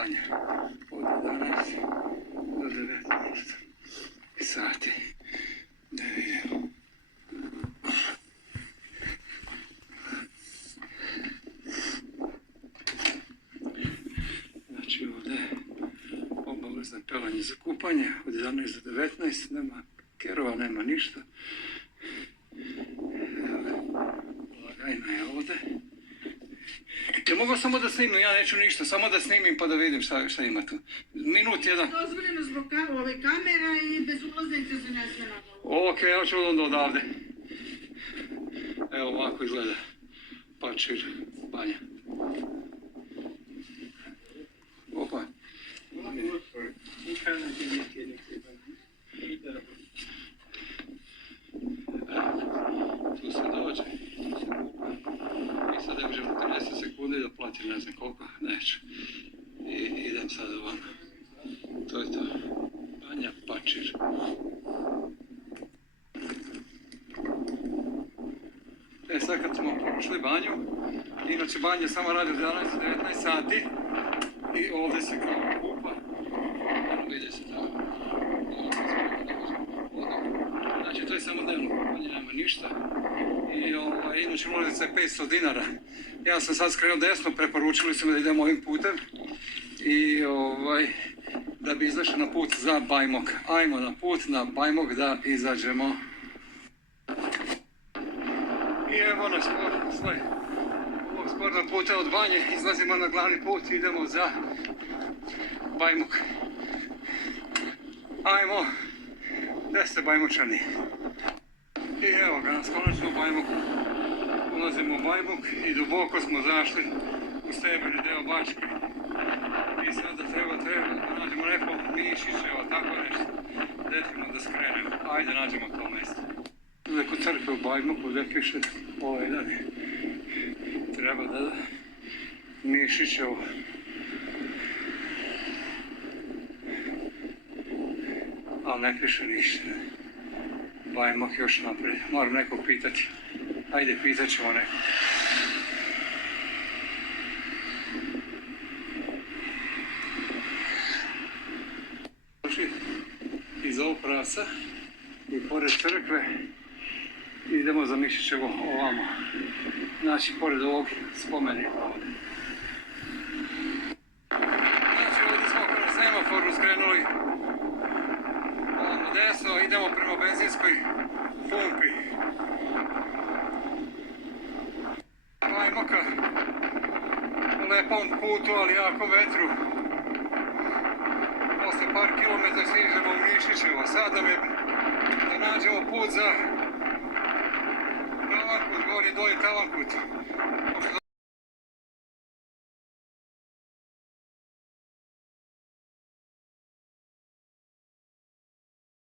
putovanja od 11 do 19 sati. Da vidimo. Znači ovdje je obavezno pelanje za kupanje od 11 do 19, nema kerova, nema ništa. Blagajna je ovdje. Ja mogu samo da snimim, ja neću ništa, samo da snimim pa da vidim šta ima tu. Minut jedan. Dozvoljeno zbog ove kamera i bez ulaznice se ne sve nabaviti. Ok, ja ću onda odavde. Evo ovako izgleda Pačir banja. Opa. Tu se dođe, tu se kupa. I sad ne možemo 30 sekundi da platim ne znam koliko, neću. I idem sad van. To je to. Banja Pačir. Sad kad smo prošli banju, inače banja samo radi od 11-19 sati i ovdje se kao kupa, vidi se tamo, znači to je samo dnevno kupanje, nema ništa i inače ulaznica je 500 dinara. Ja sam sad skrenuo desno, preporučili su me da idemo ovim putem i da bi izašli na put za Bajmok. Ajmo na put na Bajmok da izađemo. I evo nas poslije ovog sportnog puta od banje, izlazimo na glavni put i idemo za Bajmok. Ajmo, gdje ste Bajmočani? I evo ga nas konačno u Bajmoku. Ulazimo u Bajmok i duboko smo zašli u stebeni deo Bačke. I sada treba da nađemo neko mišićevo, tako nešto. Definitivno da skrenemo. Ajde nađemo to mjesto. Ovdje kod crkve u Bajmoku gdje piše da treba da Mišićevo. Ali ne piše ništa. Bajmok još naprijed. Moram nekog pitati. Ajde, pitat ćemo nekog. Iz ovog prasa i pored crkve idemo za Mišićevo ovamo. Znači, pored ovog spomenika ovdje. Znači, ovdje smo kroz semaforu skrenuli ovamo desno, idemo prema benzinskoj pumpi. Bajmoka po lepom putu, ali jako vetru. Posle par kilometra stižemo u Mišićevo. Sad da nađemo put za Kalankut, gori dolje Kalankut.